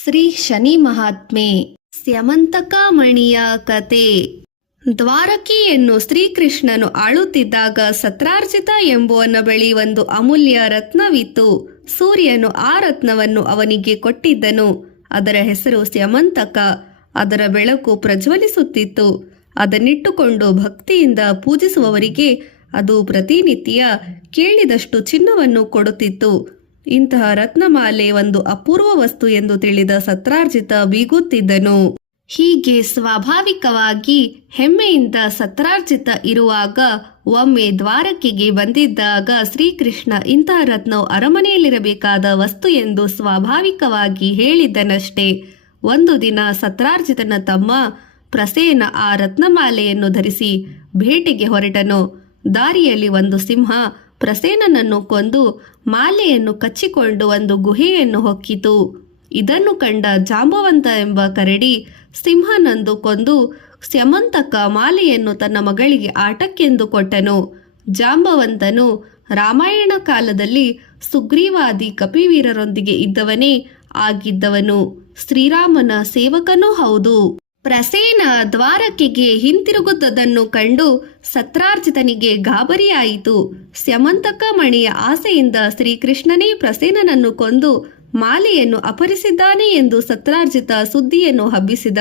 ಶ್ರೀ ಶನಿ ಮಹಾತ್ಮೆ ಸ್ಯಮಂತಕ ಮಣಿಯ ಕತೆ. ದ್ವಾರಕೆಯನ್ನು ಶ್ರೀಕೃಷ್ಣನು ಆಳುತ್ತಿದ್ದಾಗ ಸತ್ರಾರ್ಜಿತ ಎಂಬುವನ ಬಳಿ ಒಂದು ಅಮೂಲ್ಯ ರತ್ನವಿತ್ತು. ಸೂರ್ಯನು ಆ ರತ್ನವನ್ನು ಅವನಿಗೆ ಕೊಟ್ಟಿದ್ದನು. ಅದರ ಹೆಸರು ಸ್ಯಮಂತಕ. ಅದರ ಬೆಳಕು ಪ್ರಜ್ವಲಿಸುತ್ತಿತ್ತು. ಅದನ್ನಿಟ್ಟುಕೊಂಡು ಭಕ್ತಿಯಿಂದ ಪೂಜಿಸುವವರಿಗೆ ಅದು ಪ್ರತಿನಿತ್ಯ ಕೇಳಿದಷ್ಟು ಚಿನ್ನವನ್ನು ಕೊಡುತ್ತಿತ್ತು. ಇಂತಹ ರತ್ನಮಾಲೆ ಒಂದು ಅಪೂರ್ವ ವಸ್ತು ಎಂದು ತಿಳಿದ ಸತ್ರಾರ್ಜಿತ ಬೀಗುತ್ತಿದ್ದನು. ಹೀಗೆ ಸ್ವಾಭಾವಿಕವಾಗಿ ಹೆಮ್ಮೆಯಿಂದ ಸತ್ರಾರ್ಜಿತ ಇರುವಾಗ ಒಮ್ಮೆ ದ್ವಾರಕೆಗೆ ಬಂದಿದ್ದಾಗ ಶ್ರೀಕೃಷ್ಣ ಇಂತಹ ರತ್ನವು ಅರಮನೆಯಲ್ಲಿರಬೇಕಾದ ವಸ್ತು ಎಂದು ಸ್ವಾಭಾವಿಕವಾಗಿ ಹೇಳಿದ್ದನಷ್ಟೇ. ಒಂದು ದಿನ ಸತ್ರಾರ್ಜಿತನ ತಮ್ಮ ಪ್ರಸೇನ ಆ ರತ್ನಮಾಲೆಯನ್ನು ಧರಿಸಿ ಭೇಟಿಗೆ ಹೊರಟನು. ದಾರಿಯಲ್ಲಿ ಒಂದು ಸಿಂಹ ಪ್ರಸೇನನನ್ನು ಕೊಂದು ಮಾಲೆಯನ್ನು ಕಚ್ಚಿಕೊಂಡು ಒಂದು ಗುಹೆಯನ್ನು ಹೊಕ್ಕಿತು. ಇದನ್ನು ಕಂಡ ಜಾಂಬವಂತ ಎಂಬ ಕರಡಿ ಸಿಂಹನಂದು ಕೊಂದು ಸ್ಯಮಂತಕ ಮಾಲೆಯನ್ನು ತನ್ನ ಮಗಳಿಗೆ ಆಟಕ್ಕೆಂದು ಕೊಟ್ಟನು. ಜಾಂಬವಂತನು ರಾಮಾಯಣ ಕಾಲದಲ್ಲಿ ಸುಗ್ರೀವಾದಿ ಕಪಿವೀರರೊಂದಿಗೆ ಇದ್ದವನೇ ಆಗಿದ್ದವನು. ಶ್ರೀರಾಮನ ಸೇವಕನೂ ಹೌದು. ಪ್ರಸೇನ ದ್ವಾರಕೆಗೆ ಹಿಂತಿರುಗುತ್ತದನ್ನು ಕಂಡು ಸತ್ರಾರ್ಜಿತನಿಗೆ ಗಾಬರಿಯಾಯಿತು. ಸ್ಯಮಂತಕ ಮಣಿಯ ಆಸೆಯಿಂದ ಶ್ರೀಕೃಷ್ಣನೇ ಪ್ರಸೇನನನ್ನು ಕೊಂದು ಮಾಲೆಯನ್ನು ಅಪಹರಿಸಿದ್ದಾನೆ ಎಂದು ಸತ್ರಾರ್ಜಿತ ಸುದ್ದಿಯನ್ನು ಹಬ್ಬಿಸಿದ.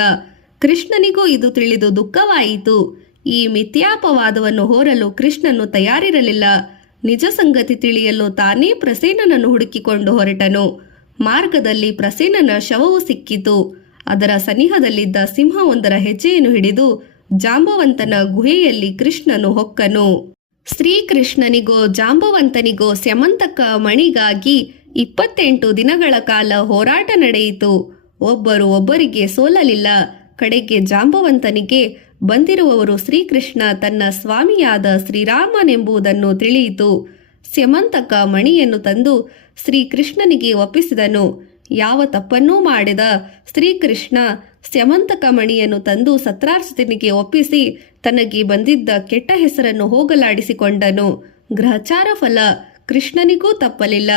ಕೃಷ್ಣನಿಗೂ ಇದು ತಿಳಿದು ದುಃಖವಾಯಿತು. ಈ ಮಿಥ್ಯಾಪವಾದವನ್ನು ಹೋರಲು ಕೃಷ್ಣನು ತಯಾರಿರಲಿಲ್ಲ. ನಿಜ ಸಂಗತಿ ತಿಳಿಯಲು ತಾನೇ ಪ್ರಸೇನನನ್ನು ಹುಡುಕಿಕೊಂಡು ಹೊರಟನು. ಮಾರ್ಗದಲ್ಲಿ ಪ್ರಸೇನನ ಶವವು ಸಿಕ್ಕಿತು. ಅದರ ಸನಿಹದಲ್ಲಿದ್ದ ಸಿಂಹವೊಂದರ ಹೆಜ್ಜೆಯನ್ನು ಹಿಡಿದು ಜಾಂಬವಂತನ ಗುಹೆಯಲ್ಲಿ ಕೃಷ್ಣನು ಹೊಕ್ಕನು. ಶ್ರೀಕೃಷ್ಣನಿಗೋ ಜಾಂಬವಂತನಿಗೋ ಸ್ಯಮಂತಕ ಮಣಿಗಾಗಿ 28 ದಿನಗಳ ಕಾಲ ಹೋರಾಟ ನಡೆಯಿತು. ಒಬ್ಬರು ಒಬ್ಬರಿಗೆ ಸೋಲಲಿಲ್ಲ. ಕಡೆಗೆ ಜಾಂಬವಂತನಿಗೆ ಬಂದಿರುವವರು ಶ್ರೀಕೃಷ್ಣ ತನ್ನ ಸ್ವಾಮಿಯಾದ ಶ್ರೀರಾಮನೆಂಬುದನ್ನು ತಿಳಿಯಿತು. ಸ್ಯಮಂತಕ ಮಣಿಯನ್ನು ತಂದು ಶ್ರೀಕೃಷ್ಣನಿಗೆ ಒಪ್ಪಿಸಿದನು. ಯಾವ ತಪ್ಪನ್ನೂ ಮಾಡಿದ ಶ್ರೀಕೃಷ್ಣ ಸ್ಯಮಂತಕ ಮಣಿಯನ್ನು ತಂದು ಸತ್ರಾರ್ಜಿತನಿಗೆ ಒಪ್ಪಿಸಿ ತನಗೆ ಬಂದಿದ್ದ ಕೆಟ್ಟ ಹೆಸರನ್ನು ಹೋಗಲಾಡಿಸಿಕೊಂಡನು. ಗ್ರಹಚಾರ ಫಲ. ಕೃಷ್ಣನಿಗೂ ತಪ್ಪಲಿಲ್ಲ.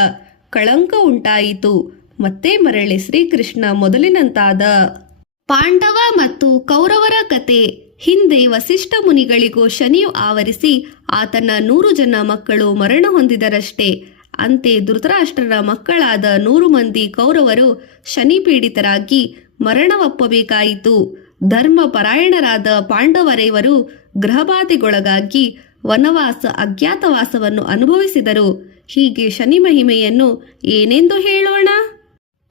ಕಳಂಕ ಉಂಟಾಯಿತು. ಮತ್ತೆ ಮರಳಿ ಶ್ರೀಕೃಷ್ಣ ಮೊದಲಿನಂತಾದ. ಪಾಂಡವ ಮತ್ತು ಕೌರವರ ಕತೆ. ಹಿಂದೆ ವಸಿಷ್ಠ ಮುನಿಗಳಿಗೂ ಶನಿಯು ಆವರಿಸಿ ಆತನ 100 ಜನ ಮಕ್ಕಳು ಮರಣ ಹೊಂದಿದರಷ್ಟೇ. ಅಂತೆ ಧೃತರಾಷ್ಟ್ರರ ಮಕ್ಕಳಾದ 100 ಮಂದಿ ಕೌರವರು ಶನಿ ಪೀಡಿತರಾಗಿ ಮರಣವಪ್ಪಬೇಕಾಯಿತು. ಧರ್ಮ ಪರಾಯಣರಾದ ಪಾಂಡವರೇವರು ಗ್ರಹಬಾಧೆಗೊಳಗಾಗಿ ವನವಾಸ ಅಜ್ಞಾತವಾಸವನ್ನು ಅನುಭವಿಸಿದರು. ಹೀಗೆ ಶನಿ ಮಹಿಮೆಯನ್ನು ಏನೆಂದು ಹೇಳೋಣ?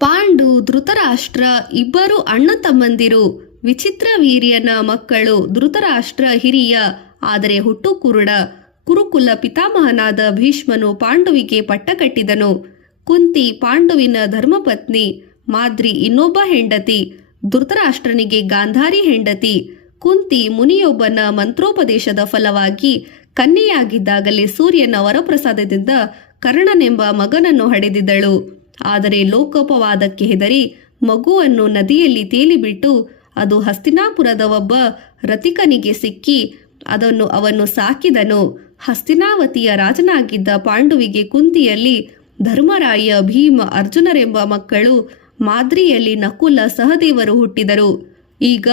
ಪಾಂಡು ಧೃತರಾಷ್ಟ್ರ ಇಬ್ಬರು ಅಣ್ಣ ತಮ್ಮಂದಿರು. ವಿಚಿತ್ರ ವೀರ್ಯನ ಮಕ್ಕಳು. ಧೃತರಾಷ್ಟ್ರ ಹಿರಿಯ, ಆದರೆ ಹುಟ್ಟು ಕುರುಡ. ಕುರುಕುಲ ಪಿತಾಮಹನಾದ ಭೀಷ್ಮನು ಪಾಂಡುವಿಗೆ ಪಟ್ಟ ಕಟ್ಟಿದನು. ಕುಂತಿ ಪಾಂಡುವಿನ ಧರ್ಮಪತ್ನಿ. ಮಾದ್ರಿ ಇನ್ನೊಬ್ಬ ಹೆಂಡತಿ. ಧೃತರಾಷ್ಟ್ರನಿಗೆ ಗಾಂಧಾರಿ ಹೆಂಡತಿ. ಕುಂತಿ ಮುನಿಯೊಬ್ಬನ ಮಂತ್ರೋಪದೇಶದ ಫಲವಾಗಿ ಕನ್ಯೆಯಾಗಿದ್ದಾಗಲೇ ಸೂರ್ಯನ ವರಪ್ರಸಾದದಿಂದ ಕರ್ಣನೆಂಬ ಮಗನನ್ನು ಹಡೆದಿದ್ದಳು. ಆದರೆ ಲೋಕೋಪವಾದಕ್ಕೆ ಹೆದರಿ ಮಗುವನ್ನು ನದಿಯಲ್ಲಿ ತೇಲಿಬಿಟ್ಟು ಅದು ಹಸ್ತಿನಾಪುರದ ಒಬ್ಬ ರತಿಕನಿಗೆ ಸಿಕ್ಕಿ ಅದನ್ನು ಅವನು ಸಾಕಿದನು. ಹಸ್ತಿನಾವತಿಯ ರಾಜನಾಗಿದ್ದ ಪಾಂಡುವಿಗೆ ಕುಂತಿಯಲ್ಲಿ ಧರ್ಮರಾಯ, ಭೀಮ, ಅರ್ಜುನರೆಂಬ ಮಕ್ಕಳು. ಮಾದ್ರಿಯಲ್ಲಿ ನಕುಲ, ಸಹದೇವರು ಹುಟ್ಟಿದರು. ಈಗ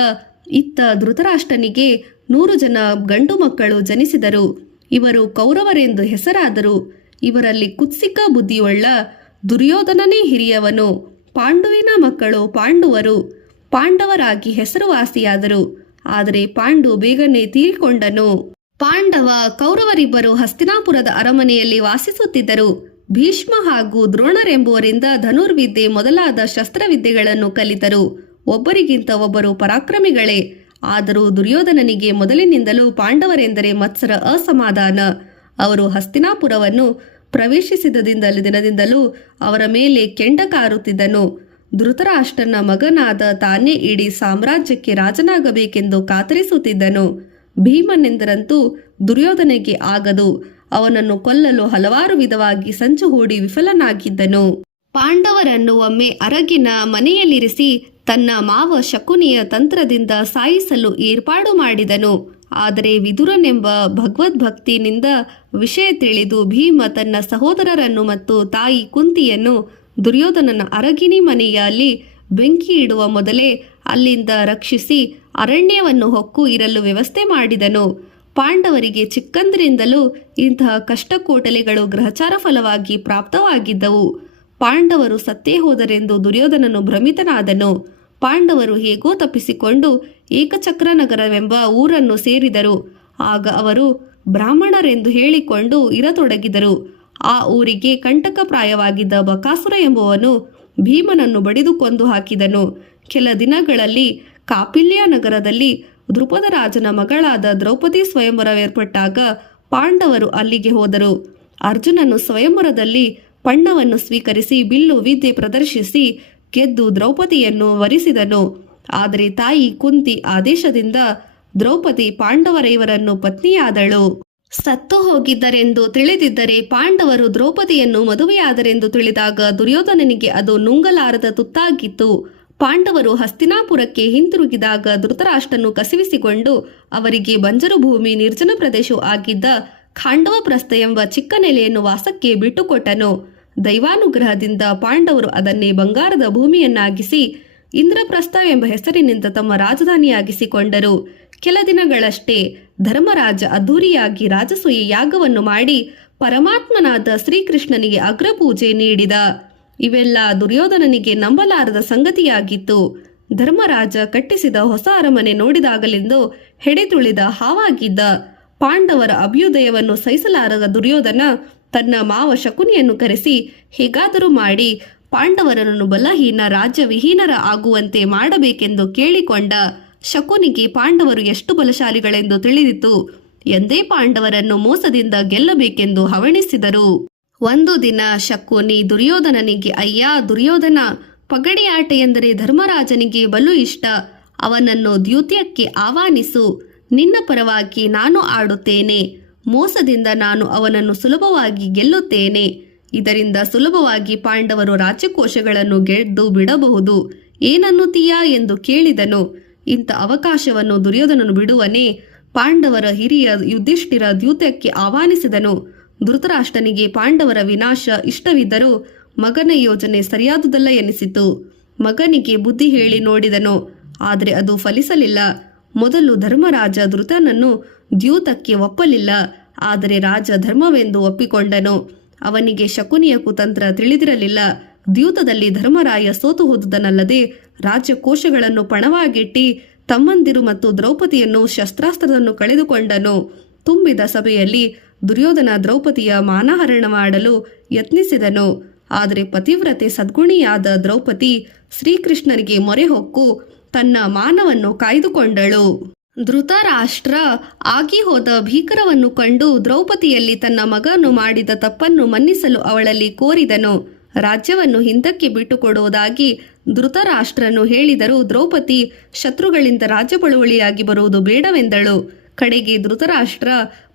ಇತ್ತ ಧೃತರಾಷ್ಟ್ರನಿಗೆ 100 ಜನ ಗಂಡು ಮಕ್ಕಳು ಜನಿಸಿದರು. ಇವರು ಕೌರವರೆಂದು ಹೆಸರಾದರು. ಇವರಲ್ಲಿ ಕುತ್ಸಿಕ ಬುದ್ಧಿಯುಳ್ಳ ದುರ್ಯೋಧನನೇ ಹಿರಿಯವನು. ಪಾಂಡುವಿನ ಮಕ್ಕಳು ಪಾಂಡವರು. ಪಾಂಡವರಾಗಿ ಹೆಸರುವಾಸಿಯಾದರು. ಆದರೆ ಪಾಂಡು ಬೇಗನೆ ತೀರಿಕೊಂಡನು. ಪಾಂಡವ ಕೌರವರಿಬ್ಬರು ಹಸ್ತಿನಾಪುರದ ಅರಮನೆಯಲ್ಲಿ ವಾಸಿಸುತ್ತಿದ್ದರು. ಭೀಷ್ಮ ಹಾಗೂ ದ್ರೋಣರೆಂಬುವರಿಂದ ಧನುರ್ವಿದ್ಯೆ ಮೊದಲಾದ ಶಸ್ತ್ರವಿದ್ಯೆಗಳನ್ನು ಕಲಿತರು. ಒಬ್ಬರಿಗಿಂತ ಒಬ್ಬರು ಪರಾಕ್ರಮಿಗಳೇ. ಆದರೂ ದುರ್ಯೋಧನನಿಗೆ ಮೊದಲಿನಿಂದಲೂ ಪಾಂಡವರೆಂದರೆ ಮತ್ಸರ, ಅಸಮಾಧಾನ. ಅವರು ಹಸ್ತಿನಾಪುರವನ್ನು ಪ್ರವೇಶಿಸಿದ ದಿನದಿಂದಲೂ ಅವರ ಮೇಲೆ ಕೆಂಡ ಕಾರುತ್ತಿದ್ದನು. ಧೃತರಾಷ್ಟ್ರನ ಮಗನಾದ ತಾನೇ ಇಡೀ ಸಾಮ್ರಾಜ್ಯಕ್ಕೆ ರಾಜನಾಗಬೇಕೆಂದು ಕಾತರಿಸುತ್ತಿದ್ದನು. ಭೀಮನೆಂದರಂತೂ ದುರ್ಯೋಧನೆಗೆ ಆಗದು. ಅವನನ್ನು ಕೊಲ್ಲಲು ಹಲವಾರು ವಿಧವಾಗಿ ಸಂಚು ಹೂಡಿ ವಿಫಲನಾಗಿದ್ದನು. ಪಾಂಡವರನ್ನು ಒಮ್ಮೆ ಅರಗಿನ ಮನೆಯಲ್ಲಿರಿಸಿ ತನ್ನ ಮಾವ ಶಕುನಿಯ ತಂತ್ರದಿಂದ ಸಾಯಿಸಲು ಏರ್ಪಾಡು ಮಾಡಿದನು. ಆದರೆ ವಿದುರನೆಂಬ ಭಗವದ್ಭಕ್ತಿನಿಂದ ವಿಷಯ ತಿಳಿದು ಭೀಮ ತನ್ನ ಸಹೋದರರನ್ನು ಮತ್ತು ತಾಯಿ ಕುಂತಿಯನ್ನು ದುರ್ಯೋಧನನ ಅರಗಿನಿ ಮನೆಯಲ್ಲಿ ಬೆಂಕಿ ಇಡುವ ಮೊದಲೇ ಅಲ್ಲಿಂದ ರಕ್ಷಿಸಿ ಅರಣ್ಯವನ್ನು ಹೊಕ್ಕು ಇರಲು ವ್ಯವಸ್ಥೆ ಮಾಡಿದನು. ಪಾಂಡವರಿಗೆ ಚಿಕ್ಕಂದಿನಿಂದಲೂ ಇಂತಹ ಕಷ್ಟಕೋಟಲೆಗಳು ಗ್ರಹಚಾರ ಫಲವಾಗಿ ಪ್ರಾಪ್ತವಾಗಿದ್ದವು. ಪಾಂಡವರು ಸತ್ತೇ ಹೋದರೆಂದು ದುರ್ಯೋಧನನು ಭ್ರಮಿತನಾದನು. ಪಾಂಡವರು ಹೇಗೋ ತಪ್ಪಿಸಿಕೊಂಡು ಏಕಚಕ್ರ ನಗರವೆಂಬ ಊರನ್ನು ಸೇರಿದರು. ಆಗ ಅವರು ಬ್ರಾಹ್ಮಣರೆಂದು ಹೇಳಿಕೊಂಡು ಇರತೊಡಗಿದರು. ಆ ಊರಿಗೆ ಕಂಟಕಪ್ರಾಯವಾಗಿದ್ದ ಬಕಾಸುರ ಎಂಬುವನು ಭೀಮನನ್ನು ಬಡಿದು ಕೊಂದು ಹಾಕಿದನು. ಕೆಲ ದಿನಗಳಲ್ಲಿ ಕಾಪಿಲ್ಯ ನಗರದಲ್ಲಿ ದ್ರುಪದ ರಾಜನ ಮಗಳಾದ ದ್ರೌಪದಿ ಸ್ವಯಂವರವೇರ್ಪಟ್ಟಾಗ ಪಾಂಡವರು ಅಲ್ಲಿಗೆ ಹೋದರು. ಅರ್ಜುನನು ಸ್ವಯಂವರದಲ್ಲಿ ಪಣ್ಣವನ್ನು ಸ್ವೀಕರಿಸಿ ಬಿಲ್ಲು ವಿದ್ಯೆ ಪ್ರದರ್ಶಿಸಿ ಗೆದ್ದು ದ್ರೌಪದಿಯನ್ನು ವರಿಸಿದನು. ಆದರೆ ತಾಯಿ ಕುಂತಿ ಆದೇಶದಿಂದ ದ್ರೌಪದಿ ಪಾಂಡವರೈವರನ್ನು ಪತ್ನಿಯಾದಳು. ಸತ್ತು ಹೋಗಿದ್ದರೆಂದು ತಿಳಿದಿದ್ದರೆ ಪಾಂಡವರು ದ್ರೌಪದಿಯನ್ನು ಮದುವೆಯಾದರೆಂದು ತಿಳಿದಾಗ ದುರ್ಯೋಧನನಿಗೆ ಅದು ನುಂಗಲಾರದ ತುತ್ತಾಗಿತ್ತು. ಪಾಂಡವರು ಹಸ್ತಿನಾಪುರಕ್ಕೆ ಹಿಂತಿರುಗಿದಾಗ ಧೃತರಾಷ್ಟ್ರನು ಕಸಿವಿಸಿಕೊಂಡು ಅವರಿಗೆ ಬಂಜರು ಭೂಮಿ ನಿರ್ಜನ ಪ್ರದೇಶವೂ ಆಗಿದ್ದ ಖಾಂಡವಪ್ರಸ್ಥ ಎಂಬ ಚಿಕ್ಕ ನೆಲೆಯನ್ನು ವಾಸಕ್ಕೆ ಬಿಟ್ಟುಕೊಟ್ಟನು. ದೈವಾನುಗ್ರಹದಿಂದ ಪಾಂಡವರು ಅದನ್ನೇ ಬಂಗಾರದ ಭೂಮಿಯನ್ನಾಗಿಸಿ ಇಂದ್ರಪ್ರಸ್ಥವೆಂಬ ಹೆಸರಿನಿಂದ ತಮ್ಮ ರಾಜಧಾನಿಯಾಗಿಸಿಕೊಂಡರು. ಕೆಲ ದಿನಗಳಷ್ಟೇ ಧರ್ಮರಾಜ ಅದ್ಧೂರಿಯಾಗಿ ರಾಜಸೂಯ ಯಾಗವನ್ನು ಮಾಡಿ ಪರಮಾತ್ಮನಾದ ಶ್ರೀಕೃಷ್ಣನಿಗೆ ಅಗ್ರಪೂಜೆ ನೀಡಿದ. ಇವೆಲ್ಲ ದುರ್ಯೋಧನನಿಗೆ ನಂಬಲಾರದ ಸಂಗತಿಯಾಗಿತ್ತು. ಧರ್ಮರಾಜ ಕಟ್ಟಿಸಿದ ಹೊಸ ಅರಮನೆ ನೋಡಿದಾಗಲೆಂದು ಹೆಡೆತುಳಿದ ಹಾವಾಗಿದ್ದ. ಪಾಂಡವರ ಅಭ್ಯುದಯವನ್ನು ಸಹಿಸಲಾರದ ದುರ್ಯೋಧನ ತನ್ನ ಮಾವ ಶಕುನಿಯನ್ನು ಕರೆಸಿ ಹೇಗಾದರೂ ಮಾಡಿ ಪಾಂಡವರನ್ನು ಬಲಹೀನ ರಾಜ್ಯವಿಹೀನರ ಆಗುವಂತೆ ಮಾಡಬೇಕೆಂದು ಕೇಳಿಕೊಂಡ. ಶಕುನಿಗೆ ಪಾಂಡವರು ಎಷ್ಟು ಬಲಶಾಲಿಗಳೆಂದು ತಿಳಿದಿತ್ತು. ಎಂದೇ ಪಾಂಡವರನ್ನು ಮೋಸದಿಂದ ಗೆಲ್ಲಬೇಕೆಂದು ಹವಣಿಸಿದರು. ಒಂದು ದಿನ ಶಕುನಿ ದುರ್ಯೋಧನನಿಗೆ, ಅಯ್ಯ ದುರ್ಯೋಧನ, ಪಗಡಿ ಆಟ ಎಂದರೆ ಧರ್ಮರಾಜನಿಗೆ ಬಲು ಇಷ್ಟ. ಅವನನ್ನು ದ್ಯೂತ್ಯಕ್ಕೆ ಆಹ್ವಾನಿಸು. ನಿನ್ನ ಪರವಾಗಿ ನಾನು ಆಡುತ್ತೇನೆ. ಮೋಸದಿಂದ ನಾನು ಅವನನ್ನು ಸುಲಭವಾಗಿ ಗೆಲ್ಲುತ್ತೇನೆ. ಇದರಿಂದ ಸುಲಭವಾಗಿ ಪಾಂಡವರು ರಾಜ್ಯಕೋಶಗಳನ್ನು ಗೆದ್ದು ಬಿಡಬಹುದು. ಏನನ್ನುತ್ತೀಯಾ ಎಂದು ಕೇಳಿದನು. ಇಂಥ ಅವಕಾಶವನ್ನು ದುರ್ಯೋಧನನು ಬಿಡುವನೇ? ಪಾಂಡವರ ಹಿರಿಯ ಯುಧಿಷ್ಠಿರ ದ್ಯೂತಕ್ಕೆ ಆಹ್ವಾನಿಸಿದನು. ಧೃತರಾಷ್ಟ್ರನಿಗೆ ಪಾಂಡವರ ವಿನಾಶ ಇಷ್ಟವಿದ್ದರೂ ಮಗನ ಯೋಜನೆ ಸರಿಯಾದುದಲ್ಲ ಎನಿಸಿತು. ಮಗನಿಗೆ ಬುದ್ಧಿ ಹೇಳಿ ನೋಡಿದನು, ಆದರೆ ಅದು ಫಲಿಸಲಿಲ್ಲ. ಮೊದಲು ಧರ್ಮರಾಜ ಧೃತನನ್ನು ದ್ಯೂತಕ್ಕೆ ಒಪ್ಪಲಿಲ್ಲ, ಆದರೆ ರಾಜ ಧರ್ಮವೆಂದು ಒಪ್ಪಿಕೊಂಡನು. ಅವನಿಗೆ ಶಕುನಿಯ ಕುತಂತ್ರ ತಿಳಿದಿರಲಿಲ್ಲ. ದ್ಯೂತದಲ್ಲಿ ಧರ್ಮರಾಯ ಸೋತು ಹೋದುದನ್ನಲ್ಲದೆ ರಾಜ್ಯಕೋಶಗಳನ್ನು ಪಣವಾಗಿಟ್ಟಿ ತಮ್ಮಂದಿರು ಮತ್ತು ದ್ರೌಪದಿಯನ್ನು ಶಸ್ತ್ರಾಸ್ತ್ರವನ್ನು ಕಳೆದುಕೊಂಡನು. ತುಂಬಿದ ಸಭೆಯಲ್ಲಿ ದುರ್ಯೋಧನ ದ್ರೌಪದಿಯ ಮಾನಹರಣ ಮಾಡಲು ಯತ್ನಿಸಿದನು. ಆದರೆ ಪತಿವ್ರತೆ ಸದ್ಗುಣಿಯಾದ ದ್ರೌಪದಿ ಶ್ರೀಕೃಷ್ಣನಿಗೆ ಮೊರೆ ಹೊಕ್ಕು ತನ್ನ ಮಾನವನ್ನು ಕಾಯ್ದುಕೊಂಡಳು. ಧೃತರಾಷ್ಟ್ರ ಆಗಿ ಹೋದ ಭೀಕರವನ್ನು ಕಂಡು ದ್ರೌಪದಿಯಲ್ಲಿ ತನ್ನ ಮಗನು ಮಾಡಿದ ತಪ್ಪನ್ನು ಮನ್ನಿಸಲು ಅವಳಲ್ಲಿ ಕೋರಿದನು. ರಾಜ್ಯವನ್ನು ಹಿಂದಕ್ಕೆ ಬಿಟ್ಟುಕೊಡುವುದಾಗಿ ಧೃತರಾಷ್ಟ್ರನು ಹೇಳಿದರೂ ದ್ರೌಪದಿ ಶತ್ರುಗಳಿಂದ ರಾಜ್ಯ ಬಳುವಳಿಯಾಗಿ ಬರುವುದು ಬೇಡವೆಂದಳು. ಕಡೆಗೆ ಧೃತರಾಷ್ಟ್ರ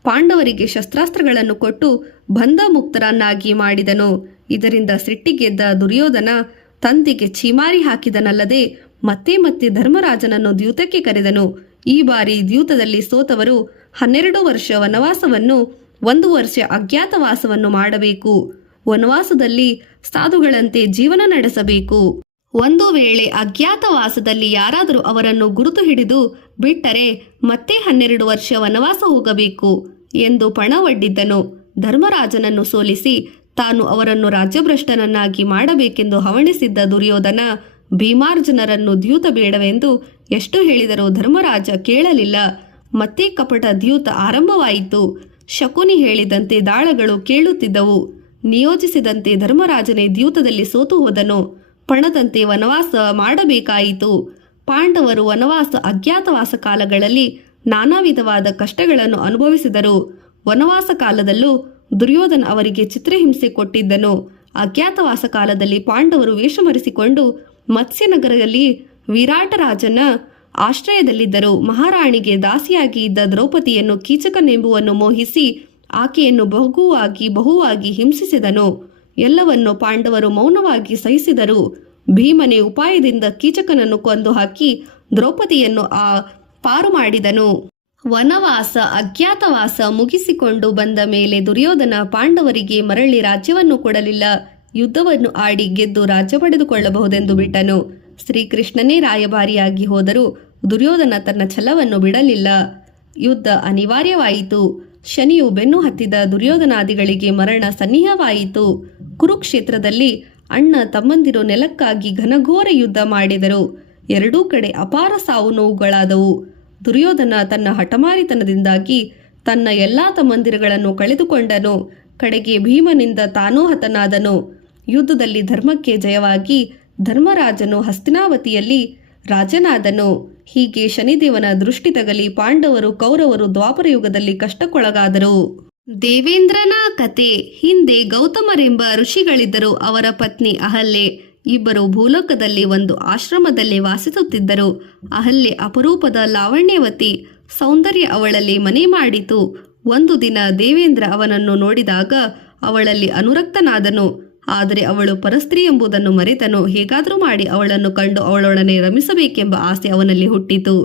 ಪಾಂಡವರಿಗೆ ಶಸ್ತ್ರಾಸ್ತ್ರಗಳನ್ನು ಕೊಟ್ಟು ಬಂಧ ಮುಕ್ತರನ್ನಾಗಿ ಮಾಡಿದನು. ಇದರಿಂದ ಸಿಟ್ಟಿಗೆದ್ದ ದುರ್ಯೋಧನ ತಂದೆಗೆ ಛೀಮಾರಿ ಹಾಕಿದನಲ್ಲದೆ ಮತ್ತೆ ಮತ್ತೆ ಧರ್ಮರಾಜನನ್ನು ದ್ಯೂತಕ್ಕೆ ಕರೆದನು. ಈ ಬಾರಿ ದ್ಯೂತದಲ್ಲಿ ಸೋತವರು 12 ವರ್ಷ ವನವಾಸವನ್ನು 1 ವರ್ಷ ಅಜ್ಞಾತವಾಸವನ್ನು ಮಾಡಬೇಕು. ವನವಾಸದಲ್ಲಿ ಸಾಧುಗಳಂತೆ ಜೀವನ ನಡೆಸಬೇಕು. ಒಂದು ವೇಳೆ ಅಜ್ಞಾತವಾಸದಲ್ಲಿ ಯಾರಾದರೂ ಅವರನ್ನು ಗುರುತು ಹಿಡಿದು ಬಿಟ್ಟರೆ ಮತ್ತೆ 12 ವರ್ಷ ವನವಾಸ ಹೋಗಬೇಕು ಎಂದು ಪಣವೊಡ್ಡಿದ್ದನು. ಧರ್ಮರಾಜನನ್ನು ಸೋಲಿಸಿ ತಾನು ಅವರನ್ನು ರಾಜ್ಯಭ್ರಷ್ಟನನ್ನಾಗಿ ಮಾಡಬೇಕೆಂದು ಹವಣಿಸಿದ್ದ ದುರ್ಯೋಧನ ಭೀಮಾರ್ಜುನರನ್ನು ದ್ಯೂತ ಬೇಡವೆಂದು ಎಷ್ಟು ಹೇಳಿದರೂ ಧರ್ಮರಾಜ ಕೇಳಲಿಲ್ಲ. ಮತ್ತೆ ಕಪಟ ದ್ಯೂತ ಆರಂಭವಾಯಿತು. ಶಕುನಿ ಹೇಳಿದಂತೆ ದಾಳಗಳು ಕೇಳುತ್ತಿದ್ದವು. ನಿಯೋಜಿಸಿದಂತೆ ಧರ್ಮರಾಜನೇ ದ್ಯೂತದಲ್ಲಿ ಸೋತು ಹೋದನು. ಪಣದಂತೆ ವನವಾಸ ಮಾಡಬೇಕಾಯಿತು. ಪಾಂಡವರು ವನವಾಸ ಅಜ್ಞಾತವಾಸ ಕಾಲಗಳಲ್ಲಿ ನಾನಾ ವಿಧವಾದ ಕಷ್ಟಗಳನ್ನು ಅನುಭವಿಸಿದರು. ವನವಾಸ ಕಾಲದಲ್ಲೂ ದುರ್ಯೋಧನ ಅವರಿಗೆ ಚಿತ್ರಹಿಂಸೆ ಕೊಟ್ಟಿದ್ದನು. ಅಜ್ಞಾತವಾಸ ಕಾಲದಲ್ಲಿ ಪಾಂಡವರು ವೇಷಮರೆಸಿಕೊಂಡು ಮತ್ಸ್ಯನಗರದಲ್ಲಿ ವಿರಾಟರಾಜನ ಆಶ್ರಯದಲ್ಲಿದ್ದರು. ಮಹಾರಾಣಿಗೆ ದಾಸಿಯಾಗಿ ಇದ್ದ ದ್ರೌಪದಿಯನ್ನು ಕೀಚಕನೆಂಬುವನ್ನು ಮೋಹಿಸಿ ಆಕೆಯನ್ನು ಬಹುವಾಗಿ ಹಿಂಸಿಸಿದನು. ಎಲ್ಲವನ್ನು ಪಾಂಡವರು ಮೌನವಾಗಿ ಸಹಿಸಿದರು. ಭೀಮನೇ ಉಪಾಯದಿಂದ ಕೀಚಕನನ್ನು ಕೊಂದು ಹಾಕಿ ದ್ರೌಪದಿಯನ್ನು ಪಾರು ಮಾಡಿದನು. ವನವಾಸ ಅಜ್ಞಾತವಾಸ ಮುಗಿಸಿಕೊಂಡು ಬಂದ ಮೇಲೆ ದುರ್ಯೋಧನ ಪಾಂಡವರಿಗೆ ಮರಳಿ ರಾಜ್ಯವನ್ನು ಕೊಡಲಿಲ್ಲ. ಯುದ್ಧವನ್ನು ಆಡಿ ಗೆದ್ದು ರಾಜ್ಯ ಪಡೆದುಕೊಳ್ಳಬಹುದೆಂದು ಬಿಟ್ಟನು. ಶ್ರೀಕೃಷ್ಣನೇ ರಾಯಭಾರಿಯಾಗಿ ಹೋದರೂ ದುರ್ಯೋಧನ ತನ್ನ ಛಲವನ್ನು ಬಿಡಲಿಲ್ಲ. ಯುದ್ಧ ಅನಿವಾರ್ಯವಾಯಿತು. ಶನಿಯು ಬೆನ್ನು ಹತ್ತಿದ ದುರ್ಯೋಧನಾದಿಗಳಿಗೆ ಮರಣ ಸನ್ನಿಹವಾಯಿತು. ಕುರುಕ್ಷೇತ್ರದಲ್ಲಿ ಅಣ್ಣ ತಮ್ಮಂದಿರು ನೆಲಕ್ಕಾಗಿ ಘನಘೋರ ಯುದ್ಧ ಮಾಡಿದರು. ಎರಡೂ ಕಡೆ ಅಪಾರ ಸಾವು ನೋವುಗಳಾದವು. ದುರ್ಯೋಧನ ತನ್ನ ಹಠಮಾರಿತನದಿಂದಾಗಿ ತನ್ನ ಎಲ್ಲಾ ತಮ್ಮಂದಿರುಗಳನ್ನು ಕಳೆದುಕೊಂಡನು. ಕಡೆಗೆ ಭೀಮನಿಂದ ತಾನೂ ಹತನಾದನು. ಯುದ್ಧದಲ್ಲಿ ಧರ್ಮಕ್ಕೆ ಜಯವಾಗಿ ಧರ್ಮರಾಜನು ಹಸ್ತಿನಾವತಿಯಲ್ಲಿ ರಾಜನಾದನು. ಹೀಗೆ ಶನಿದೇವನ ದೃಷ್ಟಿ ತಗಲಿ ಪಾಂಡವರು ಕೌರವರು ದ್ವಾಪರ ಯುಗದಲ್ಲಿ ಕಷ್ಟಕ್ಕೊಳಗಾದರು. ದೇವೇಂದ್ರನ ಕತೆ. ಹಿಂದೆ ಗೌತಮರೆಂಬ ಋಷಿಗಳಿದ್ದರು. ಅವರ ಪತ್ನಿ ಅಹಲ್ಯೆ. ಇಬ್ಬರು ಭೂಲೋಕದಲ್ಲಿ ಒಂದು ಆಶ್ರಮದಲ್ಲಿ ವಾಸಿಸುತ್ತಿದ್ದರು. ಅಹಲ್ಯೆ ಅಪರೂಪದ ಲಾವಣ್ಯವತಿ. ಸೌಂದರ್ಯ ಅವಳಲ್ಲಿ ಮನೆ ಮಾಡಿತು. ಒಂದು ದಿನ ದೇವೇಂದ್ರ ಅವನನ್ನು ನೋಡಿದಾಗ ಅವಳಲ್ಲಿ ಅನುರಕ್ತನಾದನು. ಆದರೆ ಅವಳು ಪರಸ್ತ್ರೀ ಎಂಬುದನ್ನು ಮರೆತನು. ಹೇಗಾದರೂ ಮಾಡಿ ಅವಳನ್ನು ಕಂಡು ಅವಳೊಡನೆ ರಮಿಸಬೇಕೆಂಬ ಆಸೆ ಅವನಲ್ಲಿ ಹುಟ್ಟಿತು.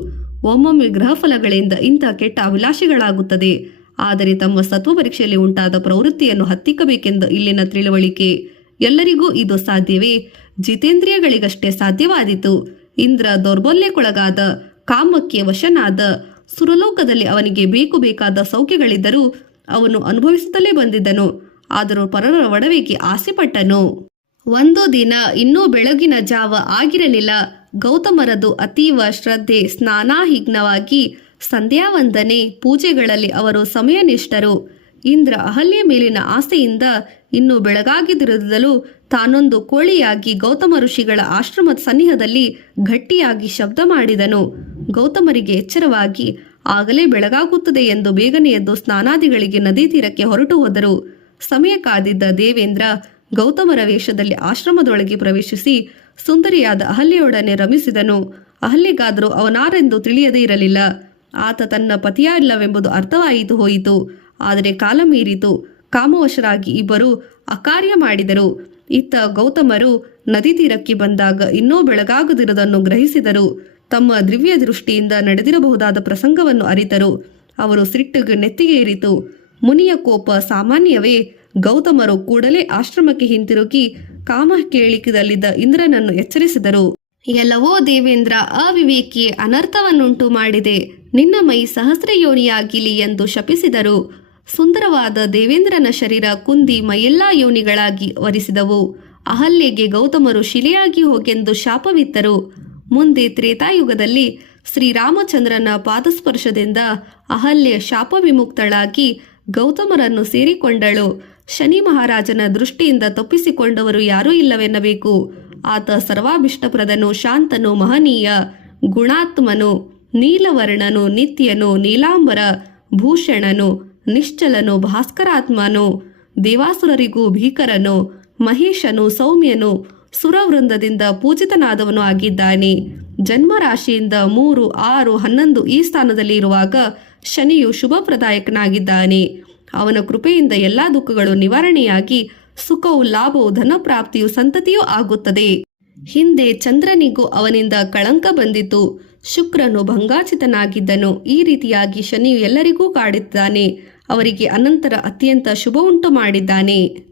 ಒಮ್ಮೊಮ್ಮೆ ಗ್ರಹಫಲಗಳಿಂದ ಇಂಥ ಕೆಟ್ಟ ಅಭಿಲಾಷೆಗಳಾಗುತ್ತದೆ. ಆದರೆ ತಮ್ಮ ಸತ್ವ ಪರೀಕ್ಷೆಯಲ್ಲಿ ಉಂಟಾದ ಪ್ರವೃತ್ತಿಯನ್ನು ಹತ್ತಿಕ್ಕಬೇಕೆಂದು ಇಲ್ಲಿನ ತಿಳುವಳಿಕೆ. ಎಲ್ಲರಿಗೂ ಇದು ಸಾಧ್ಯವೇ? ಜಿತೇಂದ್ರಿಯಗಳಿಗಷ್ಟೇ ಸಾಧ್ಯವಾದೀತು. ಇಂದ್ರ ದೌರ್ಬಲ್ಯಕ್ಕೊಳಗಾದ, ಕಾಮಕ್ಕೆ ವಶನಾದ. ಸುರಲೋಕದಲ್ಲಿ ಅವನಿಗೆ ಬೇಕಾದ ಸೌಖ್ಯಗಳಿದ್ದರೂ ಅವನು ಅನುಭವಿಸುತ್ತಲೇ ಬಂದಿದ್ದನು. ಆದರೂ ಪರರ ಒಡವೆಗೆ ಆಸೆಪಟ್ಟನು. ಒಂದು ದಿನ ಇನ್ನೂ ಬೆಳಗಿನ ಜಾವ ಆಗಿರಲಿಲ್ಲ. ಗೌತಮರದು ಅತೀವ ಶ್ರದ್ಧೆ, ಸ್ನಾನಾಹಿಗ್ನವಾಗಿ ಸಂಧ್ಯಾವಂದನೆ ಪೂಜೆಗಳಲ್ಲಿ ಅವರು ಸಮಯನಿಷ್ಠರು. ಇಂದ್ರ ಅಹಲ್ಯೆ ಮೇಲಿನ ಆಸೆಯಿಂದ ಇನ್ನೂ ಬೆಳಗಾಗಿದಿರಲು ತಾನೊಂದು ಕೋಳಿಯಾಗಿ ಗೌತಮ ಋಷಿಗಳ ಆಶ್ರಮದ ಸನ್ನಿಹದಲ್ಲಿ ಗಟ್ಟಿಯಾಗಿ ಶಬ್ದ ಮಾಡಿದನು. ಗೌತಮರಿಗೆ ಎಚ್ಚರವಾಗಿ ಆಗಲೇ ಬೆಳಗಾಗುತ್ತದೆ ಎಂದು ಬೇಗನೆ ಎದ್ದು ಸ್ನಾನಾದಿಗಳಿಗೆ ನದಿ ತೀರಕ್ಕೆ ಹೊರಟು ಹೋದರು. ಸಮಯ ಕಾದಿದ್ದ ದೇವೇಂದ್ರ ಗೌತಮರ ವೇಷದಲ್ಲಿ ಆಶ್ರಮದೊಳಗೆ ಪ್ರವೇಶಿಸಿ ಸುಂದರಿಯಾದ ಅಹಲ್ಯೆಯೊಡನೆ ರಮಿಸಿದನು. ಅಹಲ್ಯೆಗಾದರೂ ಅವನಾರೆಂದು ತಿಳಿಯದೇ ಇರಲಿಲ್ಲ. ಆತ ತನ್ನ ಪತಿಯಲ್ಲವೆಂಬುದು ಅರ್ಥವಾಯಿತು ಹೋಯಿತು. ಆದರೆ ಕಾಲ ಮೀರಿತು. ಕಾಮವಶರಾಗಿ ಇಬ್ಬರು ಅಕಾರ್ಯ ಮಾಡಿದರು. ಇತ್ತ ಗೌತಮರು ನದಿ ತೀರಕ್ಕೆ ಬಂದಾಗ ಇನ್ನೂ ಬೆಳಗಾಗದಿರುವುದನ್ನು ಗ್ರಹಿಸಿದರು. ತಮ್ಮ ದಿವ್ಯ ದೃಷ್ಟಿಯಿಂದ ನಡೆದಿರಬಹುದಾದ ಪ್ರಸಂಗವನ್ನು ಅರಿತರು. ಅವರು ಸಿಟ್ಟಿಗೆ ನೆತ್ತಿಗೆ ಏರಿತು. ಮುನಿಯ ಕೋಪ ಸಾಮಾನ್ಯವೇ? ಗೌತಮರು ಕೂಡಲೇ ಆಶ್ರಮಕ್ಕೆ ಹಿಂತಿರುಗಿ ಕಾಮ ಕೇಳಿಕೆದಲ್ಲಿದ್ದ ಇಂದ್ರನನ್ನು ಎಚ್ಚರಿಸಿದರು. ಎಲ್ಲವೋ ದೇವೇಂದ್ರ, ಅವಿವೇಕಿ, ಅನರ್ಥವನ್ನುಂಟು ಮಾಡಿದೆ. ನಿನ್ನ ಮೈ ಸಹಸ್ರ ಯೋನಿಯಾಗಿಲಿ ಎಂದು ಶಪಿಸಿದರು. ಸುಂದರವಾದ ದೇವೇಂದ್ರನ ಶರೀರ ಕುಂದಿ ಮೈಯೆಲ್ಲಾ ಯೋನಿಗಳಾಗಿ ವರಿಸಿದವು. ಅಹಲ್ಯೆಗೆ ಗೌತಮರು ಶಿಲೆಯಾಗಿ ಹೋಗೆಂದು ಶಾಪವಿತ್ತರು. ಮುಂದೆ ತ್ರೇತಾಯುಗದಲ್ಲಿ ಶ್ರೀರಾಮಚಂದ್ರನ ಪಾದಸ್ಪರ್ಶದಿಂದ ಅಹಲ್ಯೆ ಶಾಪ ವಿಮುಕ್ತಳಾಗಿ ಗೌತಮರನ್ನು ಸೇರಿಕೊಂಡಳು. ಶನಿ ಮಹಾರಾಜನ ದೃಷ್ಟಿಯಿಂದ ತಪ್ಪಿಸಿಕೊಂಡವರು ಯಾರೂ ಇಲ್ಲವೆನ್ನಬೇಕು. ಆತ ಸರ್ವಾಭಿಷ್ಟಪ್ರದನು, ಶಾಂತನು, ಮಹನೀಯ, ಗುಣಾತ್ಮನು, ನೀಲವರ್ಣನು, ನಿತ್ಯನು, ನೀಲಾಂಬರ ಭೂಷಣನು, ನಿಶ್ಚಲನು, ಭಾಸ್ಕರಾತ್ಮನು, ದೇವಾಸುರರಿಗೂ ಭೀಕರನು, ಮಹೇಶನು, ಸೌಮ್ಯನು, ಸುರವೃಂದದಿಂದ ಪೂಜಿತನಾದವನು ಆಗಿದ್ದಾನೆ. ಜನ್ಮರಾಶಿಯಿಂದ 3, 6, 11 ಈ ಸ್ಥಾನದಲ್ಲಿ ಇರುವಾಗ ಶನಿಯು ಶುಭಪ್ರದಾಯಕನಾಗಿದ್ದಾನೆ. ಅವನ ಕೃಪೆಯಿಂದ ಎಲ್ಲಾ ದುಃಖಗಳು ನಿವಾರಣೆಯಾಗಿ ಸುಖವು, ಲಾಭವು, ಧನಪ್ರಾಪ್ತಿಯು, ಸಂತತಿಯೂ ಆಗುತ್ತದೆ. ಹಿಂದೆ ಚಂದ್ರನಿಗೂ ಅವನಿಂದ ಕಳಂಕ ಬಂದಿತು. ಶುಕ್ರನು ಭಂಗಾಚಿತನಾಗಿದ್ದನು. ಈ ರೀತಿಯಾಗಿ ಶನಿಯು ಎಲ್ಲರಿಗೂ ಕಾಡಿದ್ದಾನೆ. ಅವರಿಗೆ ಅನಂತರ ಅತ್ಯಂತ ಶುಭ ಉಂಟು ಮಾಡಿದ್ದಾನೆ.